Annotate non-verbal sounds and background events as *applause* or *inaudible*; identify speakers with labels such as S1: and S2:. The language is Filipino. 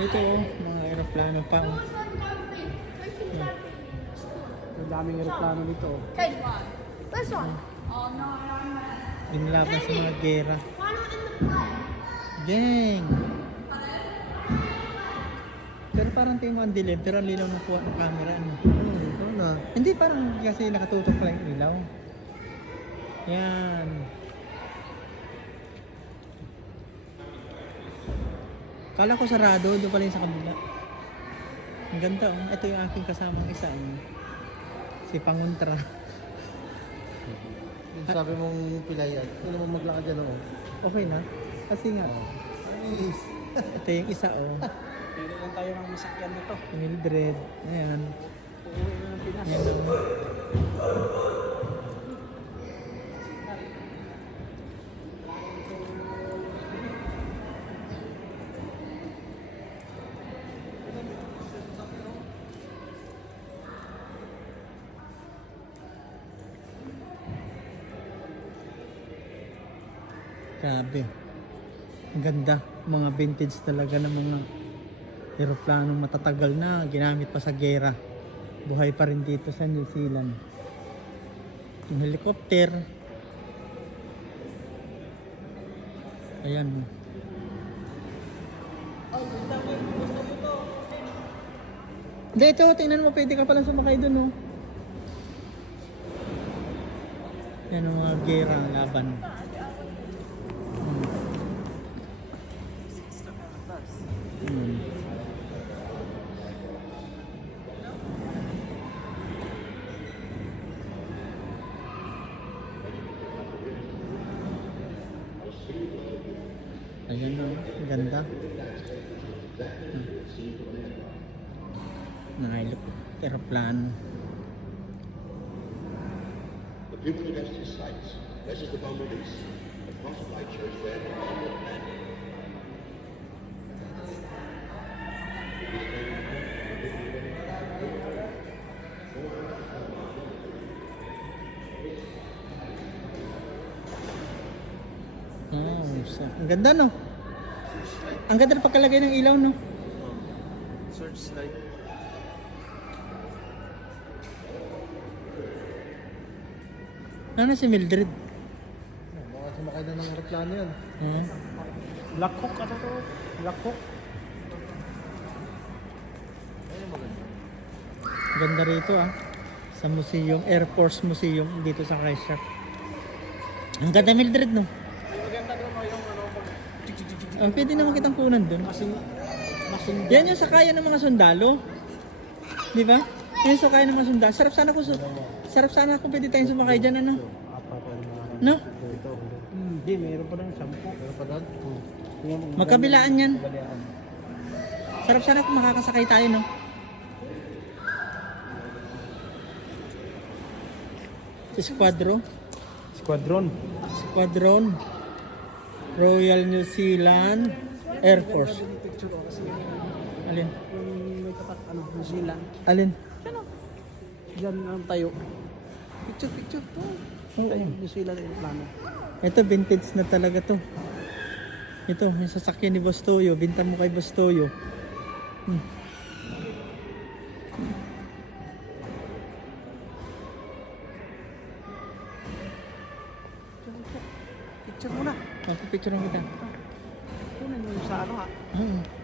S1: Ito oh, mga aeroplano pa. Oh.
S2: Ang daming aeroplano nito. oh.
S3: Take one. This one.
S1: Dinlaban sa mga gera. Gang! Pero parang tingin mo ang dilim, pero ang linaw ng kuha ng camera. Ano?
S2: Ano, ano na?
S1: Hindi, parang kasi nakatutok pa lang yung ilaw. Yan. Kala ko sarado, doon pala yung sa kabila. Ang ganda oh. Ito yung aking kasamang isa. Oh. Si Panguntra. *laughs*
S2: Yung sabi mong pilayan, hindi naman maglakad yan ako.
S1: Okay na? Kasi nga,
S2: Ayos. *laughs*
S1: ito yung isa oh.
S2: Pili lang tayo ng masakyan nito.
S1: Si Mildred. Ayan.
S2: Uuwi na ng Pinas.
S1: Ayan oh. Grabe. Ang ganda. Mga vintage talaga ng mga eroplanong matatagal na ginamit pa sa gera. Buhay pa rin dito sa New Zealand. Yung helicopter. Ayan. Hindi, ito, tingnan mo, pwede ka palang sumakay dun, oh. Yan ang mga gera laban. Ayan o, ganda. Hmm. Nakailok, aeroplano.
S4: The pupil identity sites measures the bomb release. The cross flight shows where the bomb
S1: Oh, sa, ang ganda no. Ang ganda ng pagkalagay ng ilaw no.
S2: Search light.
S1: Ano si Mildred?
S2: Baka sumakay na ng aeroplano yan.
S1: Hmm?
S2: Black Hawk ano to? Black Hawk? Ayun maganda.
S1: Ganda rito ah. Sa museum, Air Force Museum dito sa Christchurch. Ang ganda Mildred no.
S2: Ay maganda doon no, yung ano pag
S1: Ang pwede naman kitang kunan
S2: masing masing
S1: Yan yung sakayan ng mga sundalo. Di ba? Yan yung sakayan ng mga sundalo. Sarap sana kung su- sarap sana kung pwede tayong sumakay dyan ano. No?
S2: Hindi, meron pa lang sampu. Meron pa? Yung
S1: Magkabilaan yan. Sarap sana kung makakasakay tayo no. Squadro.
S2: Squadron.
S1: Squadron. Royal New Zealand Air Force. Alin?
S2: yung may tapat ano, New Zealand.
S1: Alin?
S2: Diyan ang tayo. Picture, picture to.
S1: Oo.
S2: New Zealand yung plano.
S1: Ito vintage na talaga to. Ito, yung sasakyan ni Boss Toyo. Binta mo kay Boss Toyo. Hmm.
S2: Picture mo na.
S1: Magpipicture lang kita.
S2: Kunin mo yung sa ano ha.
S1: Oo.